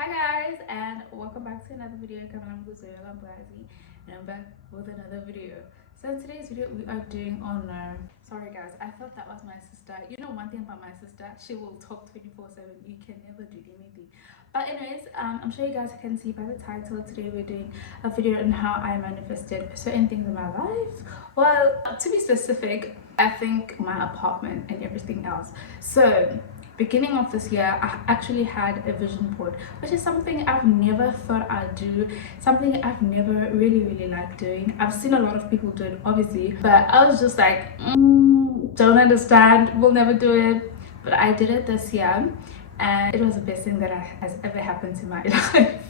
Hi guys, and welcome back to another video. And I'm back with another video. So in today's video we are doing honor. Sorry guys, I thought that was my sister. You know one thing about my sister, she will talk 24/7. You can never do anything. But anyways, I'm sure you guys can see by the title, today we're doing a video on how I manifested certain things in my life. Well, to be specific, I think my apartment and everything else. So beginning of this year, I actually had a vision board, which is something I've never thought I'd do, something I've never really liked doing. I've seen a lot of people do it, obviously, but I was just like, don't understand, will never do it. But I did it this year, and it was the best thing that has ever happened to my life.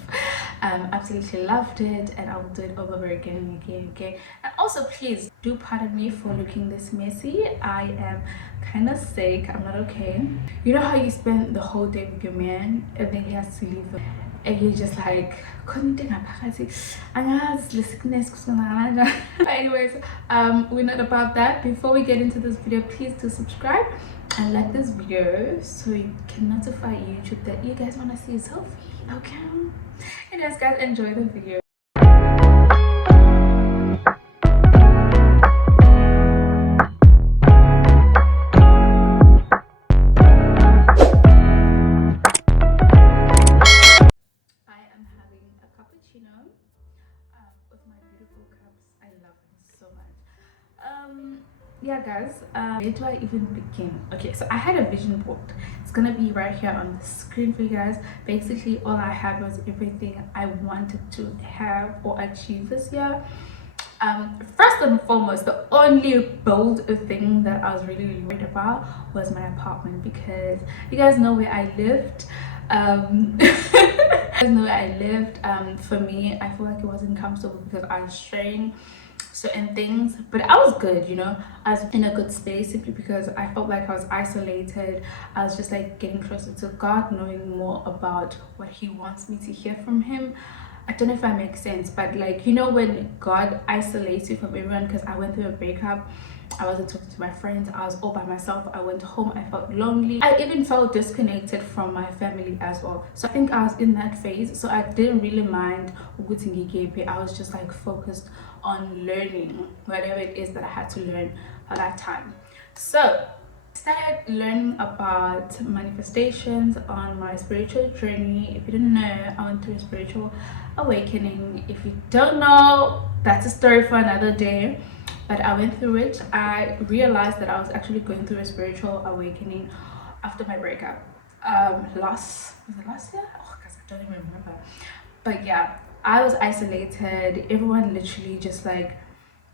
Absolutely loved it, and I will do it all over again and again. Okay, and also please do pardon me for looking this messy. I am kind of sick. I'm not okay. You know how you spend the whole day with your man and then he has to leave, and you're just like, but anyways, we're not about that. Before we get into this video, please do subscribe and like this video so you can notify YouTube that you guys want to see a selfie. Okay, and yes guys, enjoy the video. I am having a cappuccino with my beautiful cups. I love them so much. Yeah guys, where do I even begin? Okay, so I had a vision board. It's gonna be right here on the screen for you guys. Basically all I had was everything I wanted to have or achieve this year. First and foremost, the only bold thing that I was really worried about was my apartment, because you guys know where I lived. You guys know where I lived. For me, I feel like it wasn't comfortable because I was sharing certain things, but I was good, you know. I was in a good space simply because I felt like I was isolated. I was just like getting closer to God, knowing more about what He wants me to hear from Him. I don't know if that makes sense, but like, you know, when God isolates you from everyone, because I went through a breakup, I wasn't talking to my friends, I was all by myself, I went home, I felt lonely, I even felt disconnected from my family as well. So I think I was in that phase, so I didn't really mind ukuthi. I was just like focused on learning whatever it is that I had to learn at that time. So started learning about manifestations on my spiritual journey. If you didn't know, I went through a spiritual awakening. If you don't know, that's a story for another day, but I went through it. I realized that I was actually going through a spiritual awakening after my breakup. Was it last year? Oh guys, I don't even remember. But yeah, I was isolated. Everyone literally just like,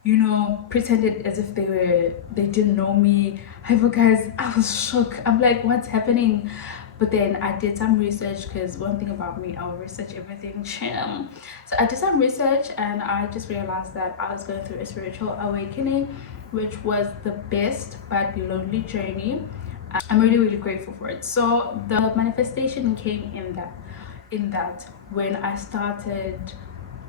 you know, pretended as if they didn't know me. I guys, I was shocked. I'm like, what's happening? But then I did some research, because one thing about me, I will research everything. So I did some research and I just realized that I was going through a spiritual awakening, which was the best but lonely journey. I'm really grateful for it. So the manifestation came in that when I started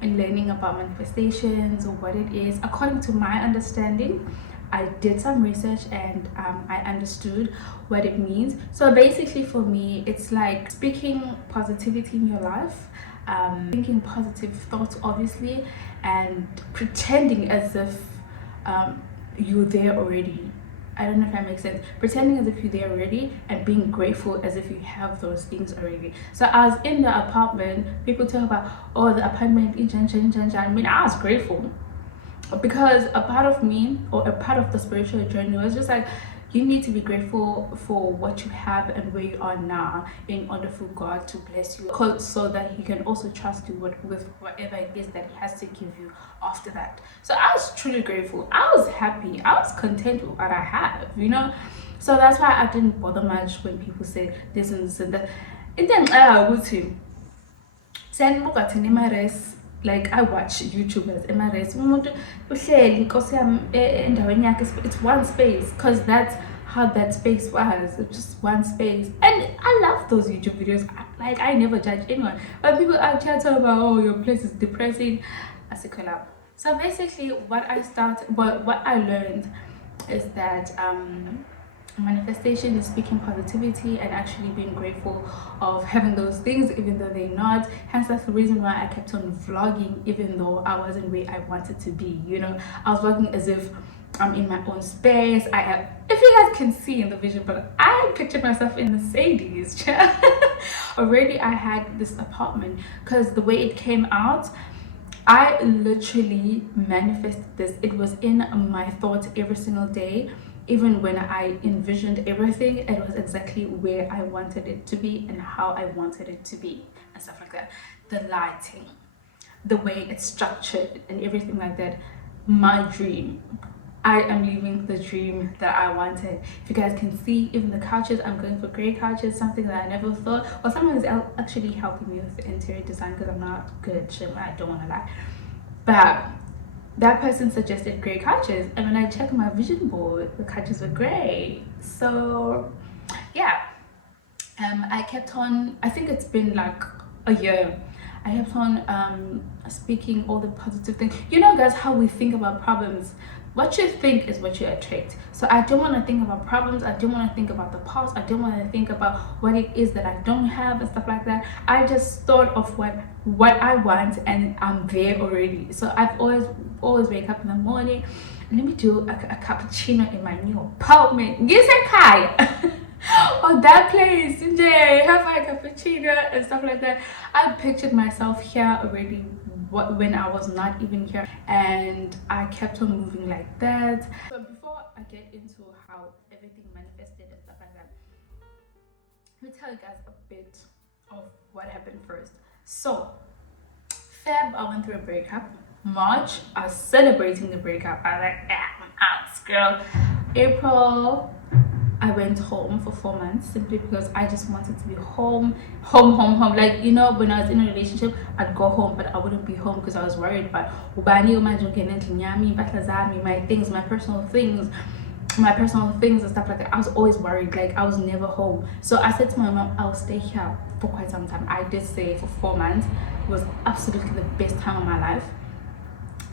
learning about manifestations or what it is according to my understanding. I did some research and I understood what it means. So basically for me, it's like speaking positivity in your life, thinking positive thoughts obviously, and pretending as if you're there already. I don't know if that makes sense. Pretending as if you're there already and being grateful as if you have those things already. So I was in the apartment, people talk about, oh, the apartment in I mean, I was grateful, because a part of me, or a part of the spiritual journey, was just like, you need to be grateful for what you have and where you are now in order for God to bless you, so that He can also trust you with whatever it is that He has to give you after that. So I was truly grateful. I was happy. I was content with what I have, you know. So that's why I didn't bother much when people say this and this and that. And then I would say, send look at race. Like I watch YouTubers MRS, it's one space, because that's how that space was. It's just one space, and I love those YouTube videos. Like I never judge anyone, but people actually talk about, oh, your place is depressing. I say collab. So basically what I learned is that Manifestation is speaking positivity and actually being grateful of having those things even though they're not. Hence that's the reason why I kept on vlogging even though I wasn't where I wanted to be. You know, I was vlogging as if I'm in my own space. I have, if you guys can see in the vision, but I pictured myself in Mercedes. Already I had this apartment because the way it came out, I literally manifested this. It was in my thoughts every single day. Even when I envisioned everything, it was exactly where I wanted it to be and how I wanted it to be and stuff like that. The lighting, the way it's structured and everything like that. My dream. I am living the dream that I wanted. If you guys can see, even the couches, I'm going for grey couches, something that I never thought. Well, someone is actually helping me with the interior design because I'm not good, I don't want to lie. But that person suggested grey couches, and when I checked my vision board, the couches were grey. So yeah, I kept on, I think it's been like a year, I kept on speaking all the positive things. You know guys, how we think about problems, what you think is what you attract. So I don't want to think about problems, I don't want to think about the past, I don't want to think about what it is that I don't have and stuff like that. I just thought of what I want and I'm there already. So I've always wake up in the morning and let me do a cappuccino in my new apartment. Yes, I or that place, have my cappuccino and stuff like that. I pictured myself here already when I was not even here, and I kept on moving like that. So before I get into how everything manifested and stuff like that, let me tell you guys a bit of what happened first. So Feb, I went through a breakup. March, I was celebrating the breakup. I was like, I'm out, girl. April, I went home for 4 months simply because I just wanted to be home. Like, you know, when I was in a relationship, I'd go home, but I wouldn't be home because I was worried about my things, my personal things and stuff like that. I was always worried, like I was never home. So I said to my mom, I'll stay here for quite some time. I did stay for 4 months. It was absolutely the best time of my life.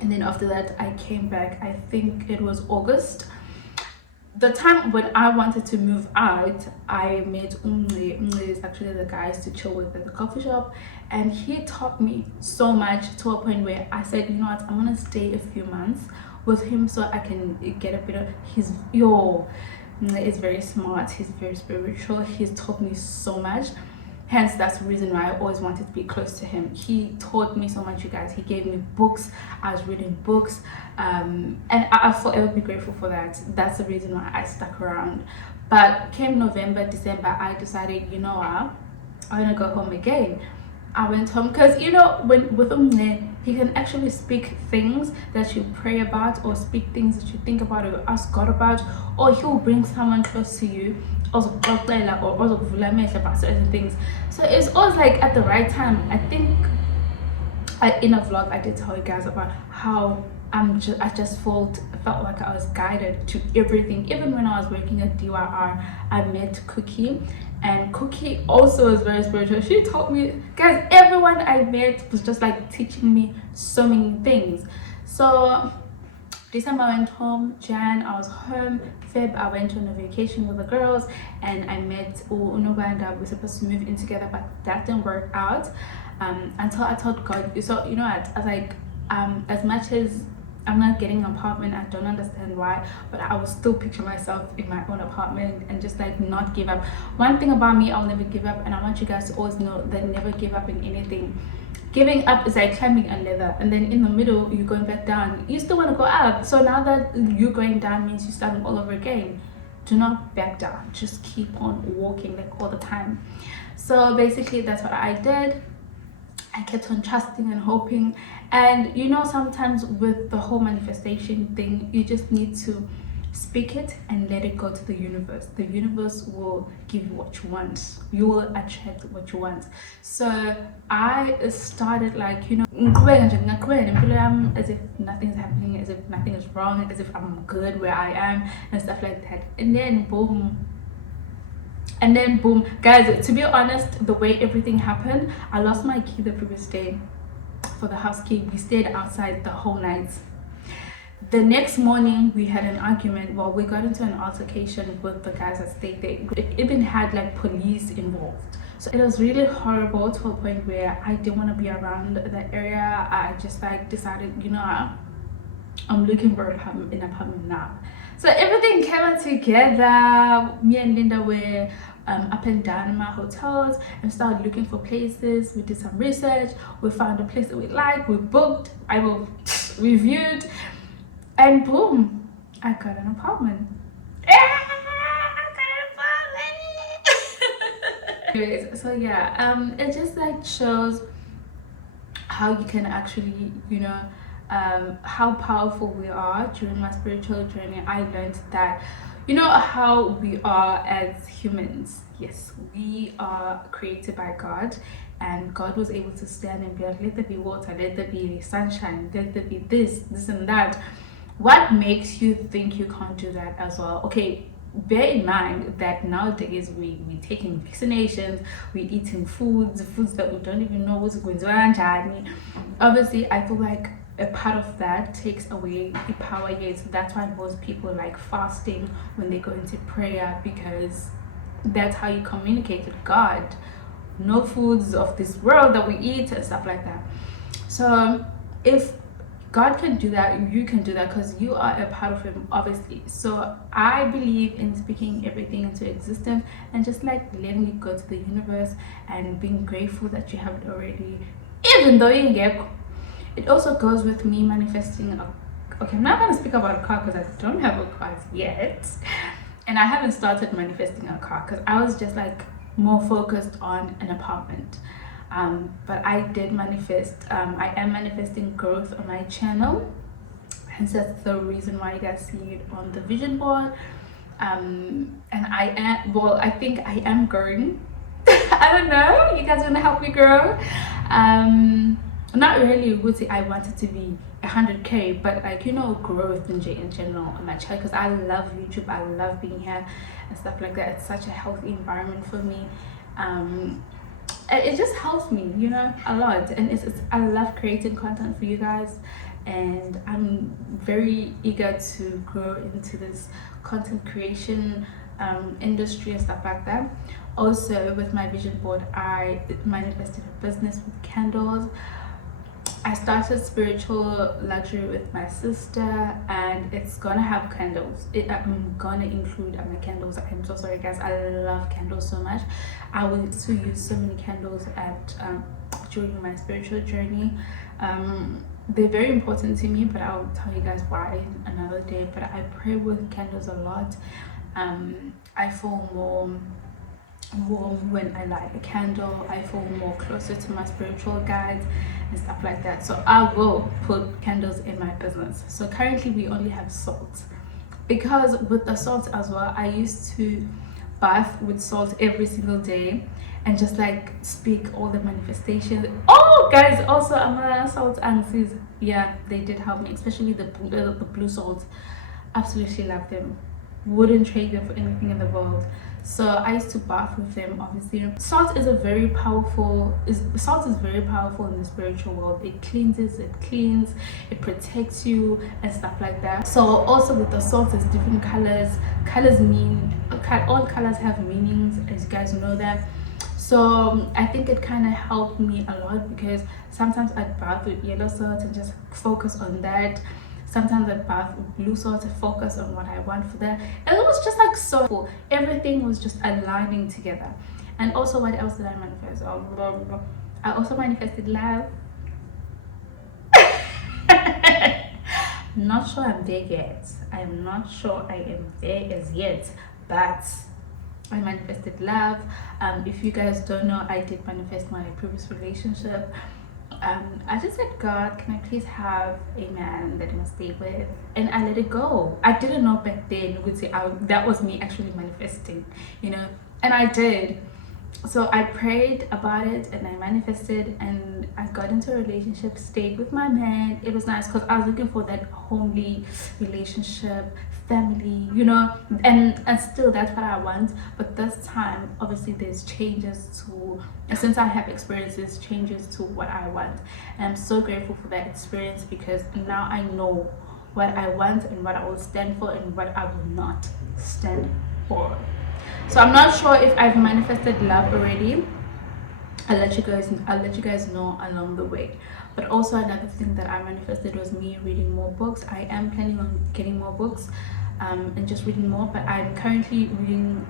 And then after that, I came back. I think it was August. The time when I wanted to move out, I met Umle. Umle is actually the guys to chill with at the coffee shop, and he taught me so much to a point where I said, you know what, I'm gonna stay a few months with him so I can get a bit of his Umle is very smart, he's very spiritual, he's taught me so much. Hence, that's the reason why I always wanted to be close to him. He taught me so much, you guys. He gave me books. I was reading books. And I'll forever be grateful for that. That's the reason why I stuck around. But came November, December, I decided, you know what? I'm going to go home again. I went home because, you know, when with Umne, he can actually speak things that you pray about or speak things that you think about or ask God about, or he'll bring someone close to you or about certain things. So it's always like at the right time. I think in a vlog I did tell you guys about how I just felt like I was guided to everything. Even when I was working at DYR, I met Cookie, and Cookie also is very spiritual. She taught me, guys, everyone I met was just like teaching me so many things. So December I went home, Jan I was home, Feb I went on a vacation with the girls, and I met Unuganda. We were supposed to move in together, but that didn't work out until I told God. So you know what, I was like, as much as I'm not getting an apartment, I don't understand why, but I will still picture myself in my own apartment and just like not give up. One thing about me, I'll never give up, and I want you guys to always know that never give up in anything. Giving up is like climbing a ladder, and then in the middle you're going back down. You still want to go up, so now that you're going down means you're starting all over again. Do not back down, just keep on walking like all the time. So basically that's what I did. I kept on trusting and hoping, and you know, sometimes with the whole manifestation thing, you just need to speak it and let it go to the universe. The universe will give you what you want. You will attract what you want. So I started like, you know, as if nothing's happening, as if nothing is wrong, as if I'm good where I am and stuff like that. And then boom, guys, to be honest, the way everything happened, I lost my key the previous day for the house key. We stayed outside the whole night. The next morning we had an argument. Well, we got into an altercation with the guys that stayed there. It even had like police involved. So it was really horrible to a point where I didn't want to be around the area. I just like decided, you know, I'm looking for an apartment now. So everything came together. Me and Linda were up and down in my hotels and started looking for places. We did some research. We found a place that we liked. We booked. I will reviewed, and boom, I got an apartment. Anyways, so yeah, it just like shows how you can actually, you know, how powerful we are. During my spiritual journey, I learned that, you know, how we are as humans. Yes, we are created by God, and God was able to stand and be like, let there be water, let there be sunshine, let there be this and that. What makes you think you can't do that as well? Okay, bear in mind that nowadays we taking vaccinations, we eating foods that we don't even know what's going on. Obviously, I feel like a part of that takes away the power here. So that's why most people like fasting when they go into prayer, because that's how you communicate with God. No foods of this world that we eat and stuff like that. So if God can do that, you can do that, because you are a part of Him, obviously. So I believe in speaking everything into existence and just like letting it go to the universe and being grateful that you have it already, even though you get. It also goes with me manifesting okay, I'm not going to speak about a car because I don't have a car yet, and I haven't started manifesting a car because I was just like more focused on an apartment. But I did manifest. I am manifesting growth on my channel, hence that's the reason why you guys see it on the vision board. And I am, well, I think I am growing. I don't know, you guys want to help me grow? Not really would say I want it to be 100k, but like, you know, growth in general on my channel, because I love YouTube, I love being here and stuff like that. It's such a healthy environment for me. It just helps me, you know, a lot. And it's I love creating content for you guys, and I'm very eager to grow into this content creation industry and stuff like that. Also, with my vision board, I manifested a business with candles. I started spiritual luxury with my sister, and it's gonna have candles. I'm gonna include my candles. I'm so sorry guys, I love candles so much. I will to use so many candles at during my spiritual journey. They're very important to me, but I'll tell you guys why another day. But I pray with candles a lot. I feel more warm when I light a candle. I feel more closer to my spiritual guides and stuff like that. So I will put candles in my business. So currently we only have salt, because with the salt as well, I used to bath with salt every single day and just like speak all the manifestations. Oh guys, also I'm a salt aunties. Yeah, they did help me, especially the blue salt. Absolutely love them, wouldn't trade them for anything in the world. So I used to bath with them. Obviously, salt is very powerful in the spiritual world. It cleanses, it cleans, it protects you and stuff like that. So also with the salt, there's different colors. All colors have meanings, as you guys know that. So I think it kind of helped me a lot, because sometimes I'd bath with yellow salt and just focus on that. Sometimes I bath with blue salt to focus on what I want for that. And it was just like so cool. Everything was just aligning together. And also, what else did I manifest? I also manifested love. Not sure I'm there yet. I'm not sure I am there as yet, but I manifested love. If you guys don't know, I did manifest my previous relationship. I just said, God, can I please have a man that I must stay with? And I let it go. I didn't know back then, would say that was me actually manifesting, you know, and I did. So I prayed about it and I manifested, and I got into a relationship, stayed with my man. It was nice because I was looking for that homely relationship, family, you know, and still that's what I want. But this time, obviously, there's changes to, and since I have experiences, changes to what I want. And I'm so grateful for that experience, because now I know what I want and what I will stand for and what I will not stand for. So I'm not sure if I've manifested love already. I'll let you guys know along the way. But also another thing that I manifested was me reading more books. I am planning on getting more books and just reading more, but I'm currently reading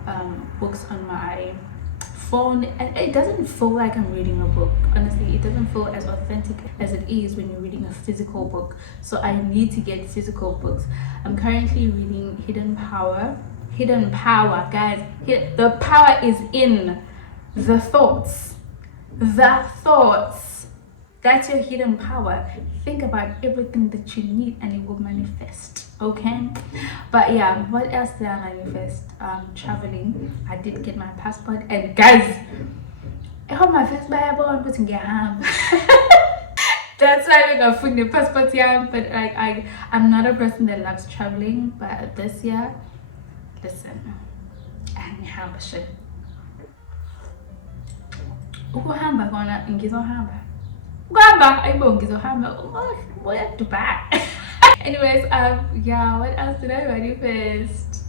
books on my phone, and it doesn't feel like I'm reading a book. Honestly, it doesn't feel as authentic as it is when you're reading a physical book. So I need to get physical books. I'm currently reading Hidden Power. Hidden Power, guys. The power is in the thoughts. The thoughts. That's your hidden power. Think about everything that you need and it will manifest. Okay, but yeah, what else did I manifest? Traveling. I did get my passport, and guys, I hope my first Bible I'm putting your hand. That's why I got the passport, yeah. But like I'm not a person that loves traveling, but this year, listen, I have shit. Ukuhamba kona ngizohamba. Ukuhamba ayibo ngizohamba. What Dubai. Anyways, yeah, what else did I manifest?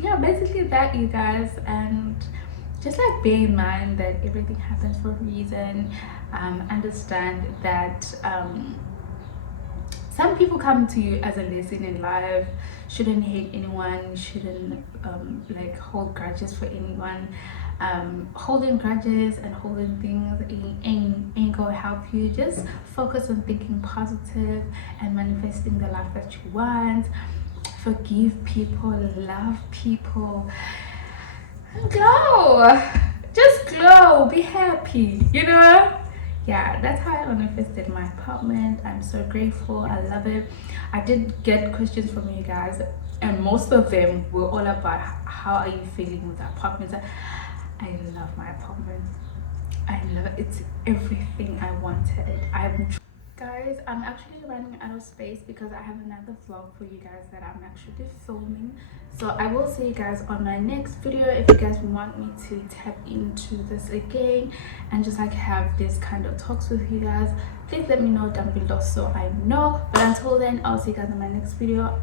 Yeah, basically that, you guys. And just like bear in mind that everything happens for a reason. Understand that some people come to you as a lesson in life. Shouldn't hate anyone, shouldn't like hold grudges for anyone. Holding grudges and holding things ain't gonna help you. Just focus on thinking positive and manifesting the life that you want. Forgive people, love people, and glow. Just glow, be happy, you know. Yeah, that's how I manifested my apartment. I'm so grateful. I love it. I did get questions from you guys, and most of them were all about how are you feeling with the apartment. I love my apartment. I love it. It's everything I wanted. Guys, I'm actually running out of space because I have another vlog for you guys that I'm actually filming. So I will see you guys on my next video. If you guys want me to tap into this again and just like have this kind of talks with you guys, please let me know down below so I know. But until then, I'll see you guys in my next video.